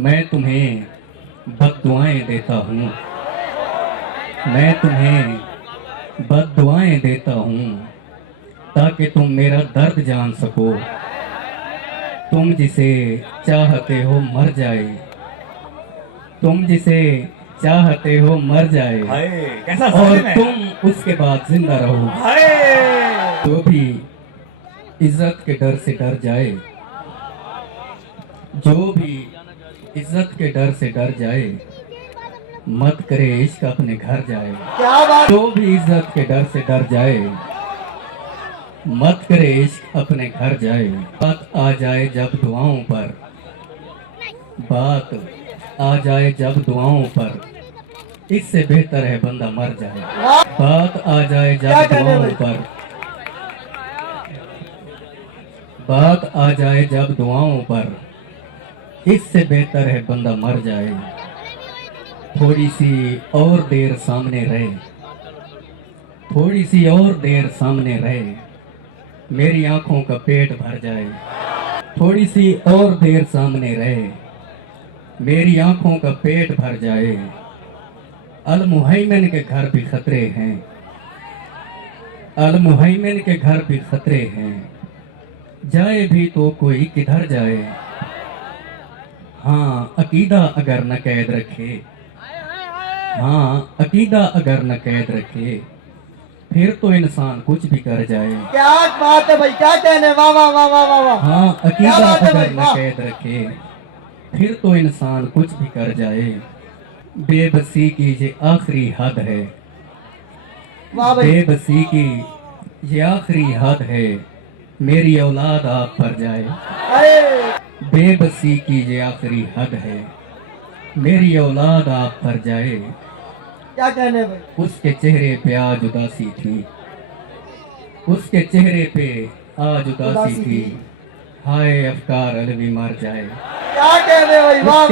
मैं तुम्हें बद्दुआएं देता हूँ, मैं तुम्हें बद्दुआएं देता हूँ ताकि तुम मेरा दर्द जान सको। तुम जिसे चाहते हो मर जाए, तुम जिसे चाहते हो मर जाए, हाय कैसा और सालिम है। तुम उसके बाद जिंदा रहो। हाय जो भी इज्जत के डर से डर जाए, जो भी इज्जत के डर से डर जाए, मत करे इश्क अपने घर जाए। क्या बात। जो भी इज्जत के डर से डर जाए, मत करे इश्क अपने घर जाए। बात आ जाए जब दुआओं पर, बात आ जाए जब दुआओं पर, इससे बेहतर है बंदा मर जाए। बात आ जाए क्या जब कहने दुआओं भाई? पर, बात आ जाए जब दुआओं पर, इससे बेहतर है बंदा मर जाए। थोड़ी सी और देर सामने रहे, थोड़ी सी और देर सामने रहे, मेरी आंखों का पेट भर जाए। थोड़ी सी और देर सामने रहे, मेरी आंखों का पेट भर जाए। अल मुहैमिन के घर भी खतरे हैं, अल मुहैमिन के घर भी खतरे हैं, जाए भी तो कोई किधर जाए। हाँ अकीदा अगर न कैद रखे, हाँ अकीदा अगर न कैद रखे, फिर तो इंसान कुछ भी कर जाए। क्या बात है भाई, क्या कहने। वाह वाह वाह वाह वाह वाह। हाँ क्या अकीदा बात है अगर भाई, न वाह। कैद रखे, फिर तो इंसान कुछ भी कर जाए। बेबसी की ये आखिरी हद है, वाह भाई। बेबसी की ये आखिरी हद है, मेरी औलाद आप पर जाए। हाय बेबसी की ये आखिरी हद है, मेरी औलाद आप पर जाए। क्या कहने भाई। उसके चेहरे पे आज उदासी थी, उसके चेहरे पे आज उदासी उदासी थी, थी। हाय अफकार अलवी मर जाए। क्या कहने भाई, वाह।